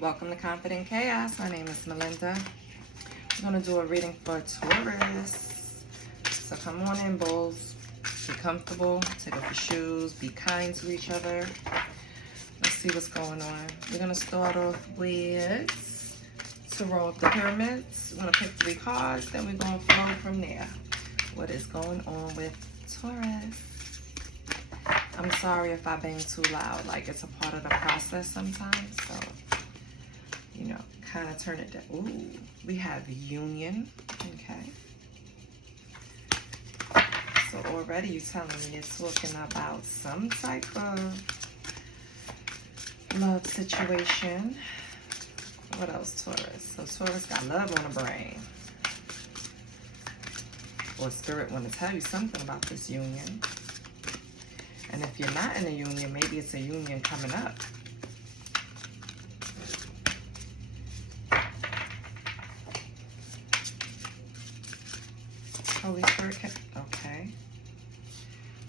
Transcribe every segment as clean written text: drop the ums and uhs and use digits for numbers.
Welcome to Confident Chaos. My name is Melinda. I'm going to do a reading for Taurus. So come on in, bulls. Be comfortable. Take off your shoes. Be kind to each other. Let's see what's going on. We're going to start off with Tarot of the Pyramids. We're going to pick 3 cards. Then we're going to flow from there. What is going on with Taurus? I'm sorry if I bang too loud. Like, it's a part of the process sometimes. So, you know, kind of turn it down. Ooh, we have union. Okay. So already you're telling me it's talking about some type of love situation. What else, Taurus? So Taurus got love on the brain. Or spirit want to tell you something about this union. And if you're not in a union, maybe it's a union coming up. Holy Spirit, okay.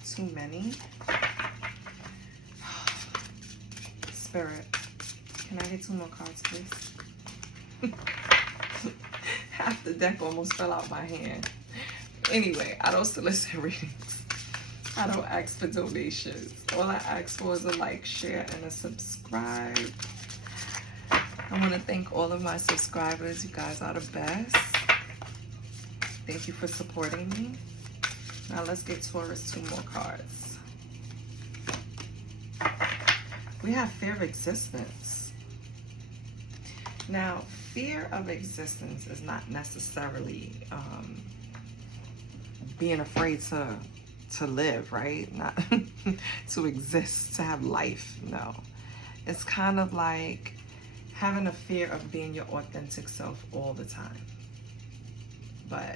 Too many. Spirit, can I get 2 more cards, please? Half the deck almost fell out my hand. Anyway, I don't solicit readings. I don't ask for donations. All I ask for is a like, share, and a subscribe. I want to thank all of my subscribers. You guys are the best. Thank you for supporting me. Now let's get Taurus 2 more cards. We have fear of existence. Now, fear of existence is not necessarily being afraid to live, right? Not to exist, to have life. No. It's kind of like having a fear of being your authentic self all the time. But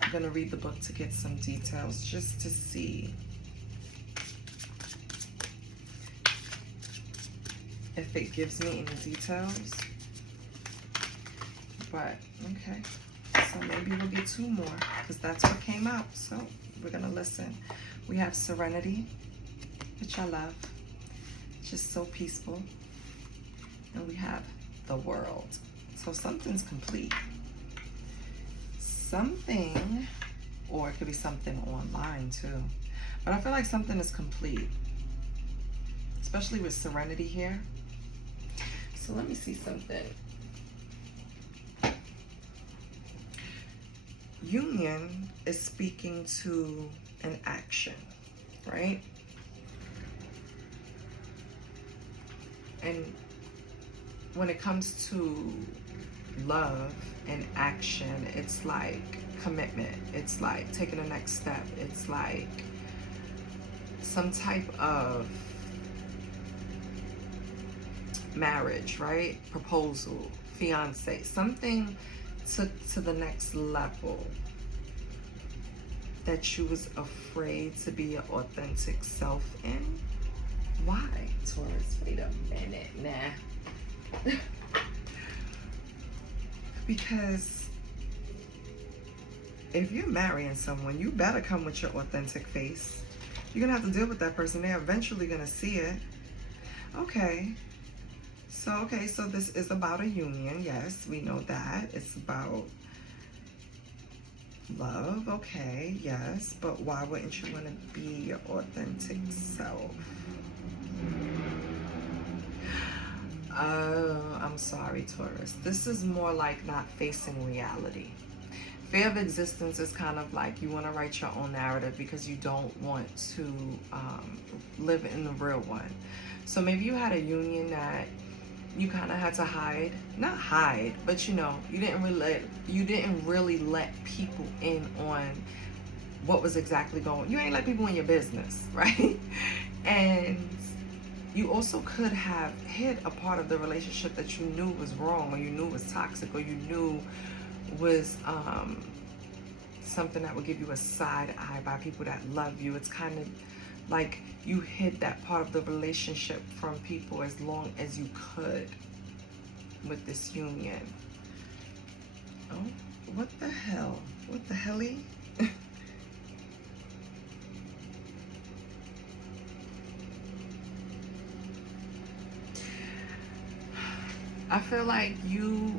I'm going to read the book to get some details just to see if it gives me any details. But, okay. So maybe we'll get 2 more because that's what came out. So we're going to listen. We have serenity, which I love. Just so peaceful. And we have the world. So something's complete. Something, or it could be something online too. But I feel like something is complete. Especially with serenity here. So let me see something. Union is speaking to an action, right? And when it comes to love and action, it's like commitment. It's like taking the next step. It's like some type of marriage, right? Proposal, fiance, something to the next level that you was afraid to be your authentic self in. Why, Taurus? Wait a minute, nah. Because if you're marrying someone, you better come with your authentic face. You're gonna have to deal with that person. They're eventually gonna see it. Okay, so this is about a union. Yes, we know that. It's about love. Okay, yes, but why wouldn't you want to be your authentic self? Oh, I'm sorry, Taurus. This is more like not facing reality. Fear of existence is kind of like you want to write your own narrative because you don't want to live in the real one. So maybe you had a union that you kind of had to hide. Not hide, but you know, you didn't really let people in on what was exactly going on. You ain't let people in your business, right? And you also could have hid a part of the relationship that you knew was wrong, or you knew was toxic, or you knew was something that would give you a side eye by people that love you. It's kind of like you hid that part of the relationship from people as long as you could with this union. Oh, what the hell? What the helly? I feel like you,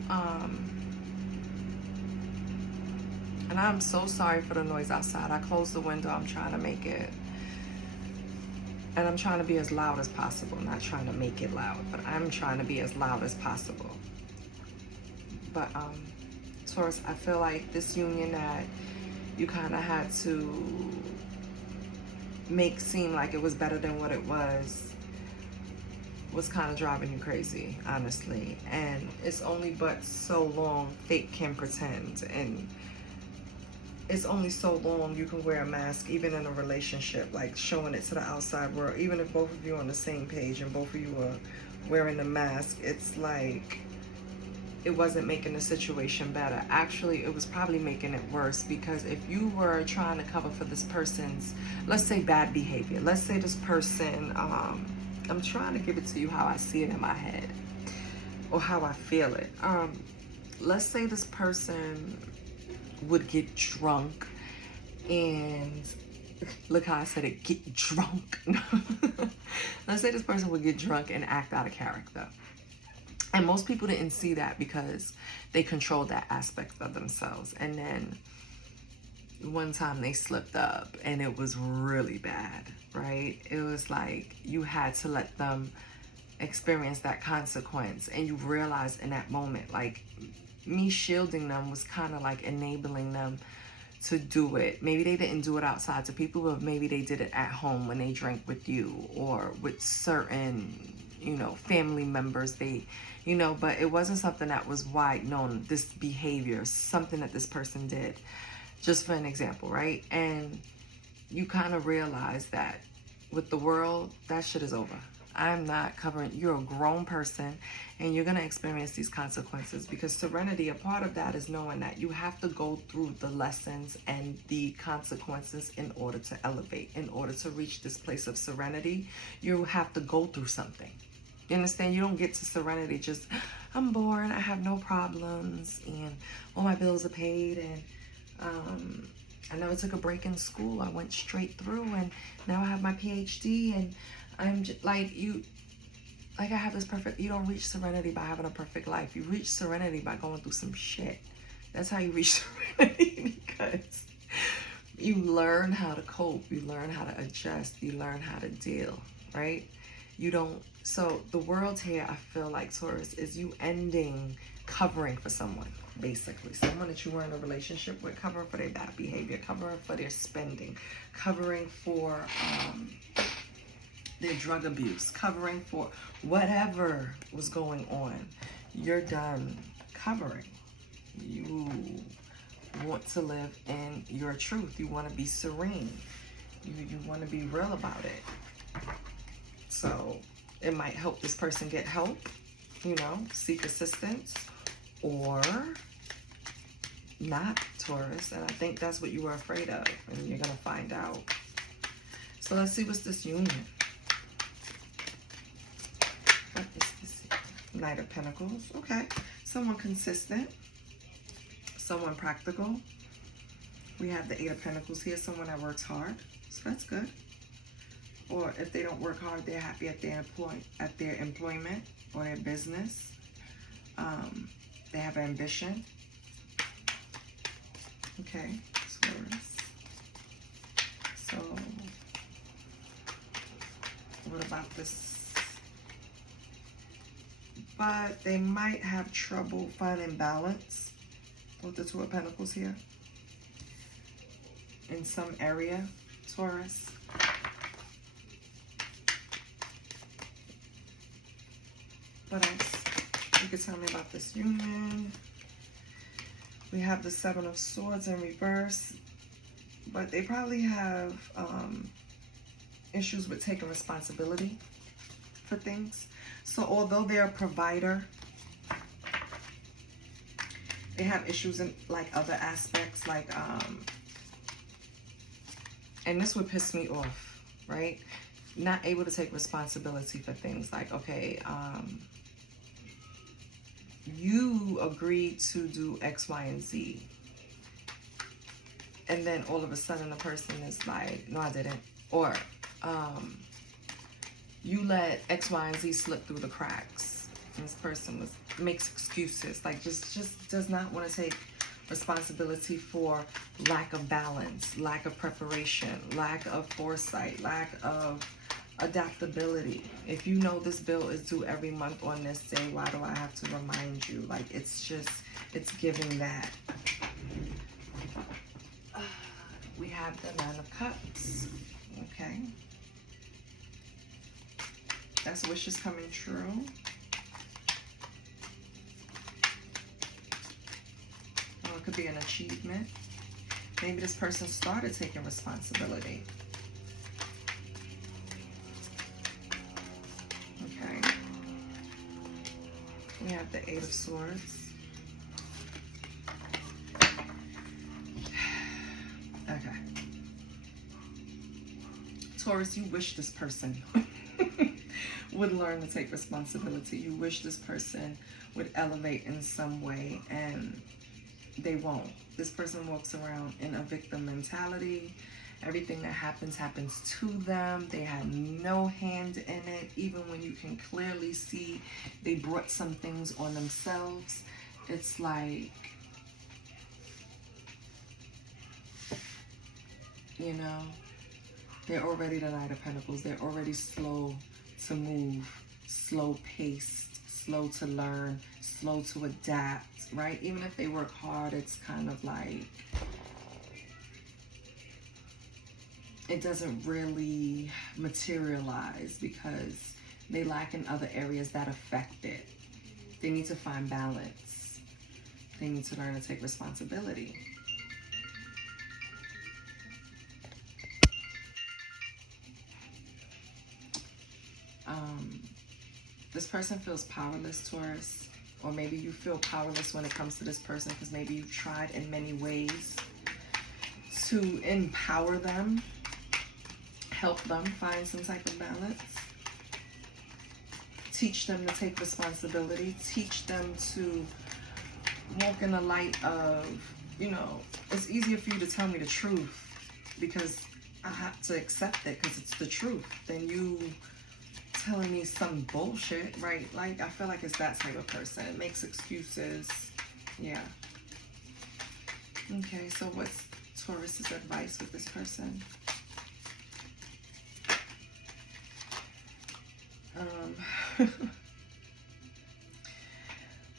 and I'm so sorry for the noise outside. I closed the window. I'm trying to make it, and I'm trying to be as loud as possible. Not trying to make it loud, but I'm trying to be as loud as possible. But Taurus, I feel like this union that you kind of had to make seem like it was better than what it was kind of driving you crazy, honestly. And it's only but so long fake can pretend, and it's only so long you can wear a mask, even in a relationship, like showing it to the outside world. Even if both of you are on the same page and both of you are wearing the mask, it's like it wasn't making the situation better. Actually, it was probably making it worse, because if you were trying to cover for this person's, let's say, bad behavior, let's say this person, I'm trying to give it to you how I see it in my head or how I feel it. Let's say this person would get drunk and look how I said it, get drunk. Let's say this person would get drunk and act out of character. And most people didn't see that because they controlled that aspect of themselves. And then one time they slipped up and it was really bad, right? It was like you had to let them experience that consequence. And you realize in that moment, like, me shielding them was kind of like enabling them to do it. Maybe they didn't do it outside to people, but maybe they did it at home when they drank with you or with certain, you know, family members. They, you know, but it wasn't something that was wide known, this behavior, something that this person did, just for an example, right? And you kind of realize that with the world, that shit is over. I'm not covering. You're a grown person and you're going to experience these consequences, because serenity, a part of that is knowing that you have to go through the lessons and the consequences in order to elevate. In order to reach this place of serenity, you have to go through something. You understand? You don't get to serenity just, I'm born, I have no problems, and all my bills are paid, and I never took a break in school. I went straight through, and now I have my PhD, and I'm just like, I have this perfect, you don't reach serenity by having a perfect life. You reach serenity by going through some shit. That's how you reach serenity, because you learn how to cope, you learn how to adjust, you learn how to deal, right? You don't, so the world here, I feel like, Taurus, is you ending covering for someone, basically. Someone that you were in a relationship with, covering for their bad behavior, covering for their spending, covering for their drug abuse, covering for whatever was going on. You're done covering. You want to live in your truth. You want to be serene. You want to be real about it. So it might help this person get help, you know, seek assistance, or not, Taurus. And I think that's what you were afraid of, and you're going to find out. So let's see what's this union. What is this? Knight of Pentacles. Okay. Someone consistent. Someone practical. We have the Eight of Pentacles here. Someone that works hard. So that's good. Or if they don't work hard, they're happy at their employment or their business. They have ambition. Okay. Taurus. So what about this? But they might have trouble finding balance with the Two of Pentacles here in some area, Taurus. What else? You could tell me about this union. We have the Seven of Swords in reverse, but they probably have issues with taking responsibility for things. So although they're a provider, they have issues in like other aspects, like and this would piss me off, right? Not able to take responsibility for things like, okay, you agreed to do X, Y, and Z, and then all of a sudden the person is like, no, I didn't. Or you let X, Y, and Z slip through the cracks. and this person makes excuses, like just does not want to take responsibility for lack of balance, lack of preparation, lack of foresight, lack of adaptability. If you know this bill is due every month on this day, why do I have to remind you? Like, it's giving that. We have the Nine of Cups. Okay. That's wishes coming true. Or it could be an achievement. Maybe this person started taking responsibility. Okay. We have the Eight of Swords. Okay. Taurus, you wish this person would learn to take responsibility. You wish this person would elevate in some way, and they won't. This person walks around in a victim mentality. Everything that happens to them. They had no hand in it. Even when you can clearly see they brought some things on themselves, it's like, you know, they're already the Knight of Pentacles. They're already slow to move, slow paced, slow to learn, slow to adapt, right? Even if they work hard, it's kind of like, it doesn't really materialize because they lack in other areas that affect it. They need to find balance. They need to learn to take responsibility. This person feels powerless, Taurus, or maybe you feel powerless when it comes to this person because maybe you've tried in many ways to empower them, help them find some type of balance, teach them to take responsibility, teach them to walk in the light of, you know, it's easier for you to tell me the truth because I have to accept it because it's the truth than you telling me some bullshit, right? Like, I feel like it's that type of person. It makes excuses. Yeah. Okay, so what's Taurus's advice with this person?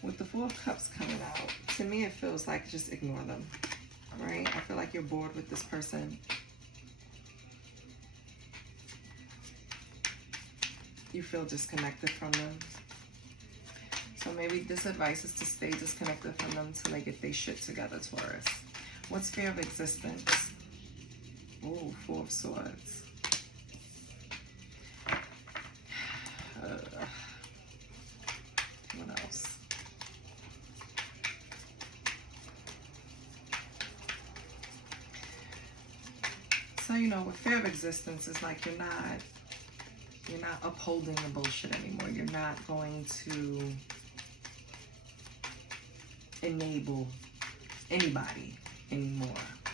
With the Four of Cups coming out, to me it feels like just ignore them, right? I feel like you're bored with this person. You feel disconnected from them. So maybe this advice is to stay disconnected from them until they get their shit together, Taurus. What's fear of existence? Oh, Four of Swords. What else? So, you know, with fear of existence, it's like you're not upholding the bullshit anymore. You're not going to enable anybody anymore,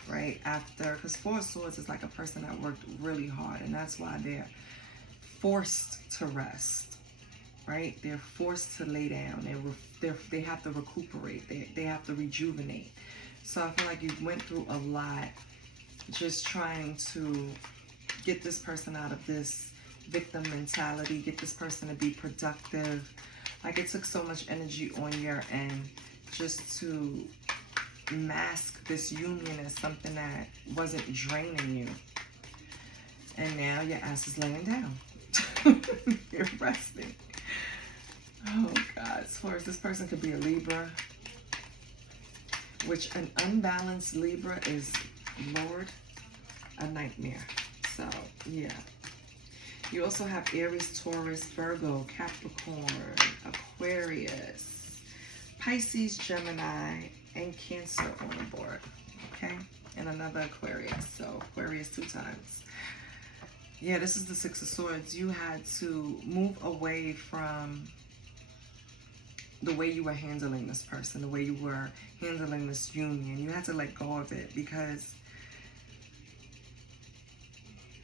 right? After, because Four of Swords is like a person that worked really hard, and that's why they're forced to rest, right? They're forced to lay down. They have to recuperate. They have to rejuvenate. So I feel like you went through a lot just trying to get this person out of this victim mentality, get this person to be productive. Like, it took so much energy on your end just to mask this union as something that wasn't draining you. And now your ass is laying down. You're resting. Oh God, Taurus, this person could be a Libra, which an unbalanced Libra is, Lord, a nightmare. So yeah. You also have Aries, Taurus, Virgo, Capricorn, Aquarius, Pisces, Gemini, and Cancer on the board, okay? And another Aquarius, so Aquarius 2 times. Yeah, this is the Six of Swords. You had to move away from the way you were handling this person, the way you were handling this union. You had to let go of it because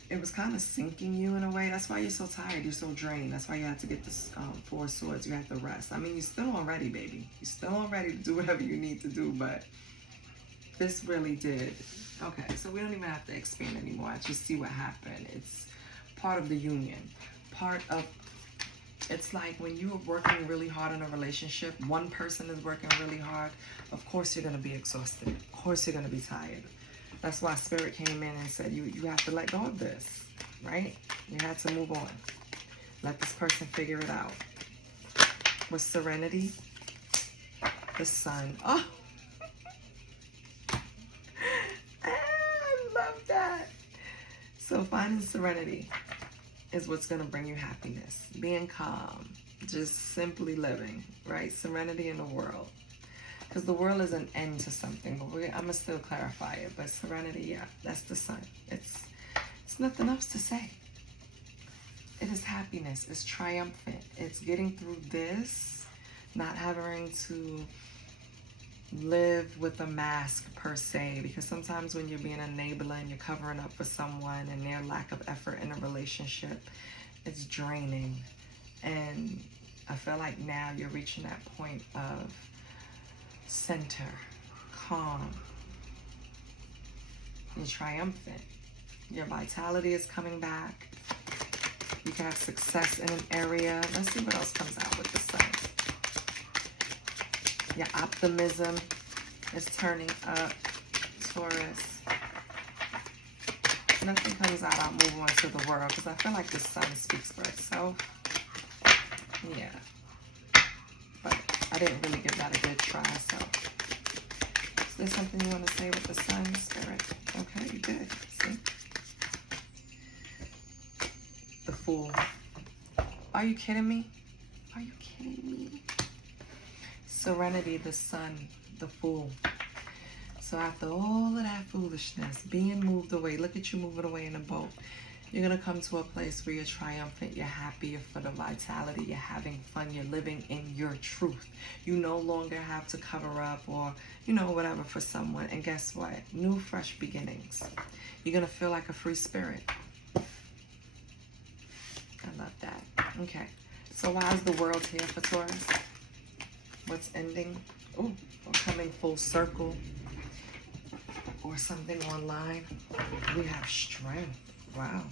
it was kind of sinking you in a way. That's why you're so tired. You're so drained. That's why you had to get this Four of Swords. You had to rest. I mean, you're still on ready, baby. You're still on ready to do whatever you need to do, but this really did. Okay, so we don't even have to expand anymore. I just see what happened. It's part of the union. Part of, it's like when you are working really hard in a relationship, one person is working really hard, of course you're going to be exhausted. Of course you're going to be tired. That's why Spirit came in and said, you have to let go of this, right? You had to move on. Let this person figure it out. With Serenity, the Sun. Oh, I love that. So finding serenity is what's going to bring you happiness. Being calm, just simply living, right? Serenity in the world. Because the world is an end to something, but I'm going to still clarify it. But serenity, yeah, that's the Sun. It's nothing else to say. It is happiness. It's triumphant. It's getting through this, not having to live with a mask per se, because sometimes when you're being an enabler and you're covering up for someone and their lack of effort in a relationship, it's draining. And I feel like now you're reaching that point of center, calm. You're triumphant. Your vitality is coming back. You can have success in an area. Let's see what else comes out with the Sun. Your optimism is turning up, Taurus. Nothing comes out, I'll move on to the world, because I feel like the Sun speaks for itself. Yeah. But I didn't really give that a good try, so. Is there something you want to say with the Sun, Spirit? Okay, you did. See? The Fool. Are you kidding me? Are you kidding me? Serenity, the Sun, the Fool. So after all of that foolishness, being moved away, look at you moving away in a boat. You're going to come to a place where you're triumphant, you're happy, you're full of vitality, you're having fun, you're living in your truth. You no longer have to cover up or, whatever for someone. And guess what? New, fresh beginnings. You're going to feel like a free spirit. I love that. Okay. So why is the world here for Taurus? What's ending? Oh, or coming full circle. Or something online. We have strength. Wow.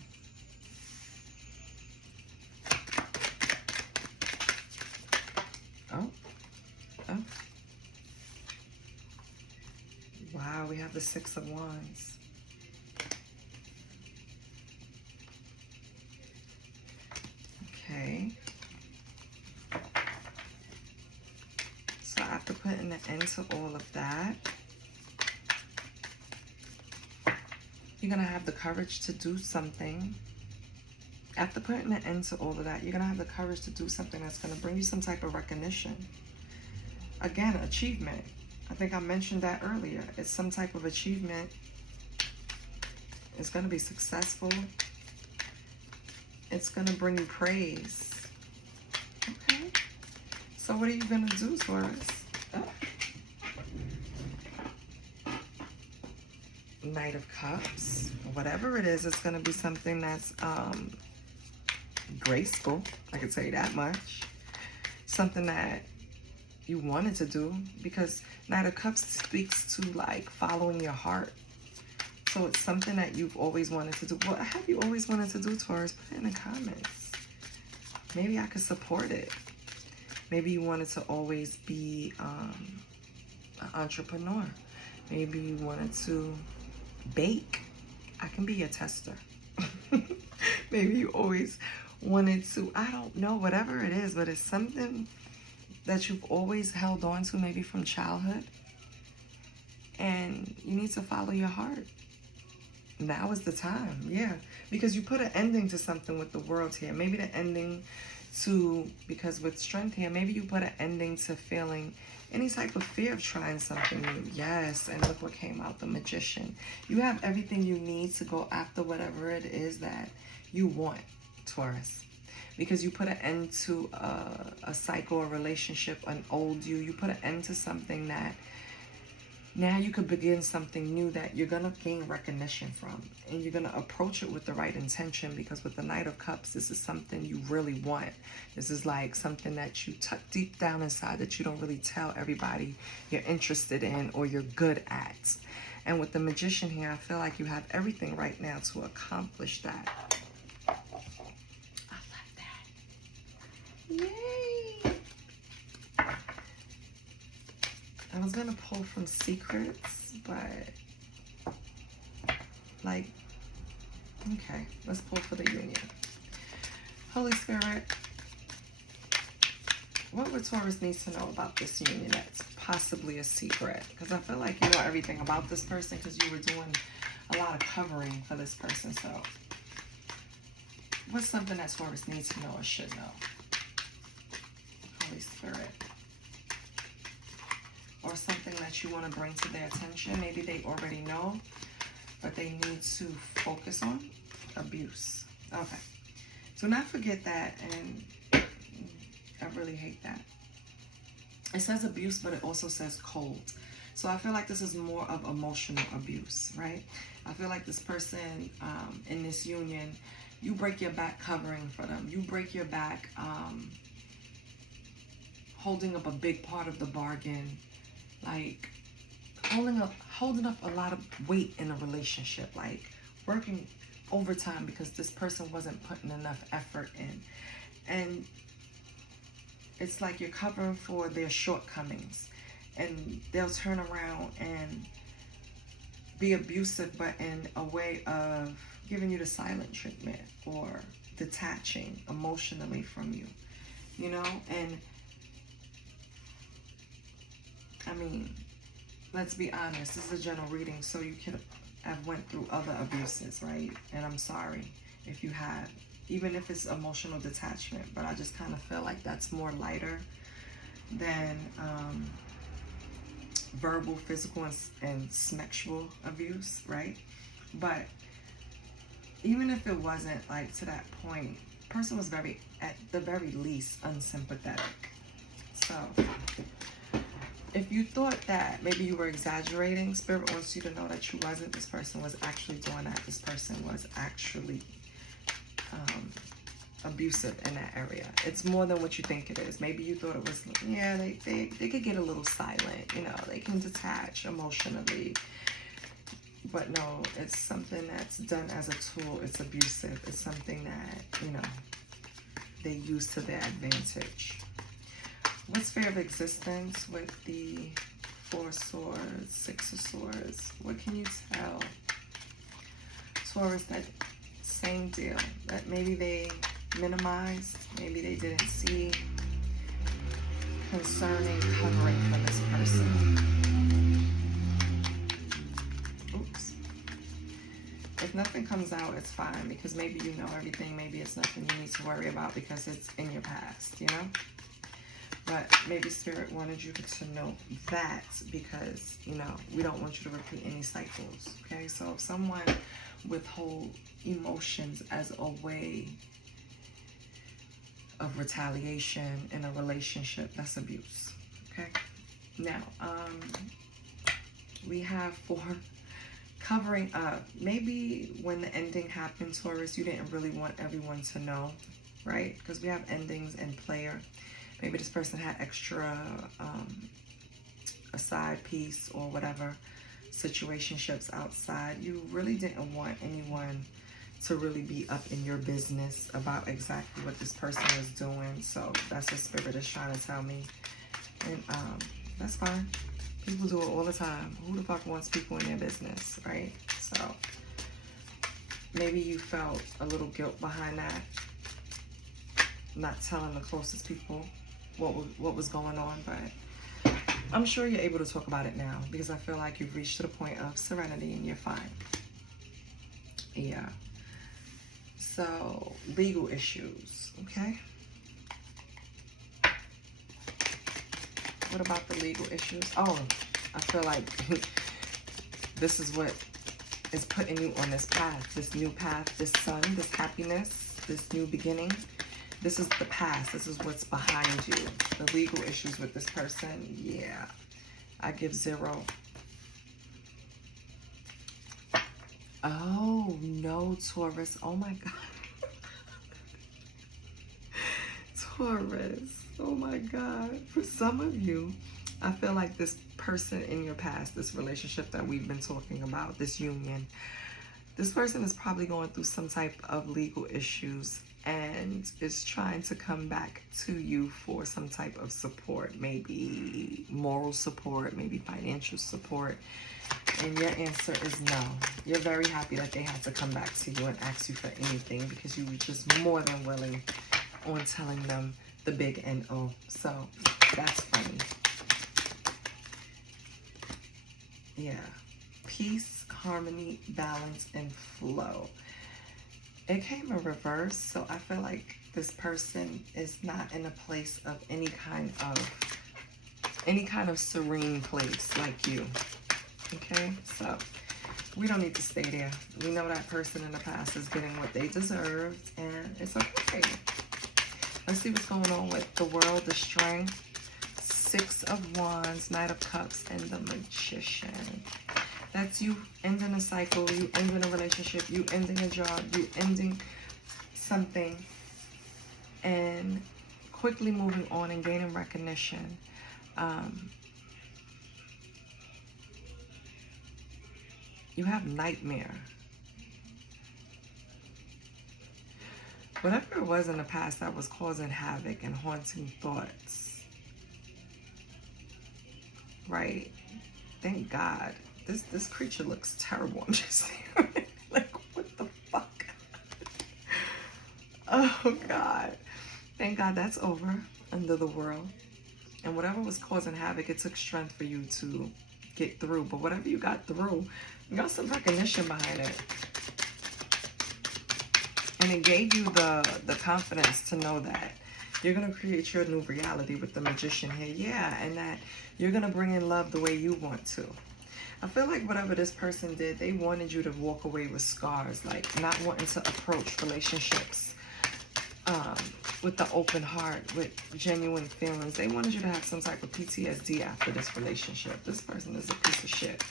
Oh. Wow, we have the Six of Wands. Okay. So after putting an end to all of that, you're going to have the courage to do something. After putting an end to all of that, you're going to have the courage to do something that's going to bring you some type of recognition. Again, achievement. I think I mentioned that earlier. It's some type of achievement. It's going to be successful. It's going to bring you praise. Okay. So what are you going to do, Taurus? Oh. Knight of Cups. Whatever it is, it's going to be something that's graceful. I can tell you that much. Something that you wanted to do, because Knight of Cups speaks to like following your heart. So it's something that you've always wanted to do. What have you always wanted to do, Taurus? Put it in the comments. Maybe I could support it. Maybe you wanted to always be an entrepreneur. Maybe you wanted to bake. I can be a tester. Maybe you always wanted to, I don't know, whatever it is, but it's something that you've always held on to, maybe from childhood, and you need to follow your heart. Now is the time, yeah, because you put an ending to something with the World here. Maybe the ending to, because with Strength here, maybe you put an ending to feeling any type of fear of trying something new. Yes, and look what came out, the Magician. You have everything you need to go after whatever it is that you want, Taurus. Because you put an end to a cycle, a relationship, an old you. You put an end to something that Now you could begin something new that you're going to gain recognition from. And you're going to approach it with the right intention, because with the Knight of Cups, this is something you really want. This is like something that you tuck deep down inside that you don't really tell everybody you're interested in or you're good at. And with the Magician here, I feel like you have everything right now to accomplish that. I love that. Yay! I was going to pull from Secrets, but like, okay, let's pull for the Union. Holy Spirit, what would Taurus need to know about this union that's possibly a secret? Because I feel like you know everything about this person because you were doing a lot of covering for this person. So what's something that Taurus needs to know or should know? Holy Spirit. Or something that you want to bring to their attention. Maybe they already know, but they need to focus on. Abuse. Okay. Do not forget that, and I really hate that. It says abuse, but it also says cold. So I feel like this is more of emotional abuse, right? I feel like this person in this union, you break your back covering for them. You break your back holding up a big part of the bargain. Like holding up a lot of weight in a relationship, like working overtime because this person wasn't putting enough effort in. And it's like you're covering for their shortcomings, and they'll turn around and be abusive, but in a way of giving you the silent treatment or detaching emotionally from you, you know? And I mean, let's be honest, this is a general reading, so you could have went through other abuses, right? And I'm sorry if you have, even if it's emotional detachment, but I just kind of feel like that's more lighter than verbal, physical, and sexual abuse, right? But even if it wasn't like to that point, person was very, at the very least, unsympathetic. So if you thought that maybe you were exaggerating, Spirit wants you to know that you wasn't. This person was actually doing that. This person was actually abusive in that area. It's more than what you think it is. Maybe you thought it was, yeah, they could get a little silent, you know, they can detach emotionally. But no, it's something that's done as a tool. It's abusive. It's something that, you know, they use to their advantage. What's sphere of existence with the 4 of Swords, 6 of Swords? What can you tell Taurus? That same deal, that maybe they minimized, maybe they didn't see concerning covering from this person. Oops. If nothing comes out, it's fine, because maybe you know everything. Maybe it's nothing you need to worry about because it's in your past, you know? But maybe Spirit wanted you to know that because, you know, we don't want you to repeat any cycles, okay? So if someone withhold emotions as a way of retaliation in a relationship, that's abuse, okay? Now, we have for covering up. Maybe when the ending happened, Taurus, you didn't really want everyone to know, right? Because we have endings and player. Maybe this person had extra, a side piece or whatever, situationships outside. You really didn't want anyone to really be up in your business about exactly what this person was doing. So that's what Spirit is trying to tell me. And that's fine. People do it all the time. Who the fuck wants people in their business, right? So maybe you felt a little guilt behind that. Not telling the closest people what was going on, but I'm sure you're able to talk about it now because I feel like you've reached to the point of serenity and you're fine. Yeah. So, legal issues, okay? What about the legal issues? Oh, I feel like this is what is putting you on this path, this new path, this sun, this happiness, this new beginning. This is the past. This is what's behind you. The legal issues with this person, yeah. I give 0. Oh, no, Taurus. Oh, my God. Taurus. Oh, my God. For some of you, I feel like this person in your past, this relationship that we've been talking about, this union, this person is probably going through some type of legal issues and is trying to come back to you for some type of support, maybe moral support, maybe financial support. And your answer is no. You're very happy that they had to come back to you and ask you for anything because you were just more than willing on telling them the big N-O. So that's funny. Yeah. Peace, harmony, balance, and flow. It came in reverse, so I feel like this person is not in a place of any kind of serene place like you. Okay, so we don't need to stay there. We know that person in the past is getting what they deserved, and it's okay. Let's see what's going on with the World, the Strength, Six of Wands, Knight of Cups, and the Magician. That's you ending a cycle, you ending a relationship, you ending a job, you ending something, and quickly moving on and gaining recognition. You have nightmare. Whatever it was in the past that was causing havoc and haunting thoughts, right? Thank God. This creature looks terrible. I'm just like, what the fuck? Oh, God. Thank God that's over under the world. And whatever was causing havoc, it took strength for you to get through. But whatever you got through, you got some recognition behind it. And it gave you the confidence to know that you're going to create your new reality with the Magician here. Yeah, and that you're going to bring in love the way you want to. I feel like whatever this person did, they wanted you to walk away with scars, like not wanting to approach relationships with the open heart, with genuine feelings. They wanted you to have some type of PTSD after this relationship. This person is a piece of shit.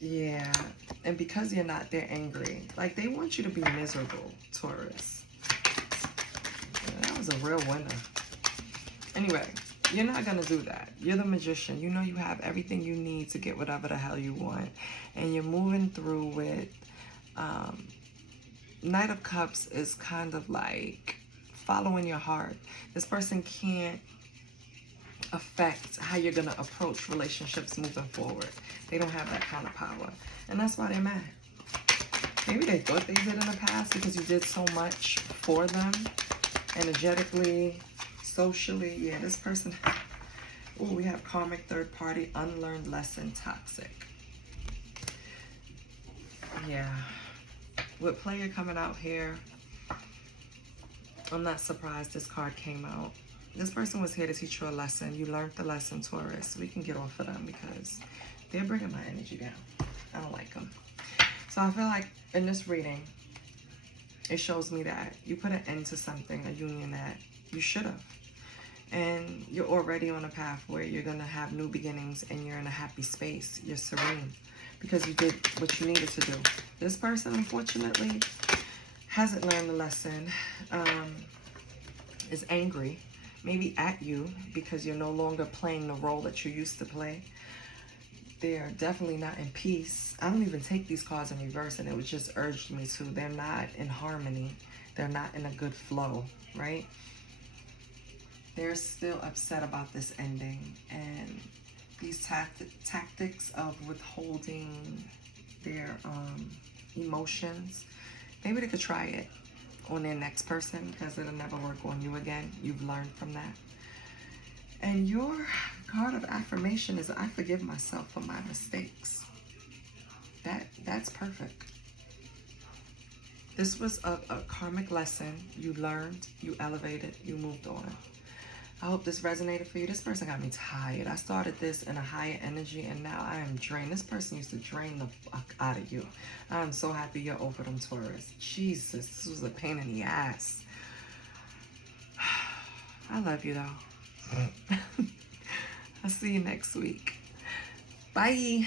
Yeah, and because you're not, they're angry. Like, they want you to be miserable, Taurus. Yeah, that was a real winner. Anyway, you're not going to do that. You're the Magician. You know you have everything you need to get whatever the hell you want. And you're moving through with... Knight of Cups is kind of like following your heart. This person can't affect how you're going to approach relationships moving forward. They don't have that kind of power. And that's why they're mad. Maybe they thought they did in the past because you did so much for them. Energetically, socially. Yeah, this person... Oh, we have karmic, third party, unlearned lesson, toxic. Yeah. With player coming out here, I'm not surprised this card came out. This person was here to teach you a lesson. You learned the lesson, Taurus. We can get off of them because they're bringing my energy down. I don't like them. So I feel like in this reading, it shows me that you put an end to something, a union that you should have. And you're already on a path where you're going to have new beginnings and you're in a happy space. You're serene because you did what you needed to do. This person, unfortunately, hasn't learned the lesson, is angry, maybe at you because you're no longer playing the role that you used to play. They're definitely not in peace. I don't even take these cards in reverse, and it was just urged me to. They're not in harmony. They're not in a good flow, right? They're still upset about this ending, and these tactics of withholding their emotions, maybe they could try it on their next person because it'll never work on you again. You've learned from that. And your card of affirmation is, I forgive myself for my mistakes. That's perfect. This was a karmic lesson. You learned, you elevated, you moved on. I hope this resonated for you. This person got me tired. I started this in a higher energy, and now I am drained. This person used to drain the fuck out of you. I'm so happy you're over them, Taurus. Jesus, this was a pain in the ass. I love you, though. I'll see you next week. Bye.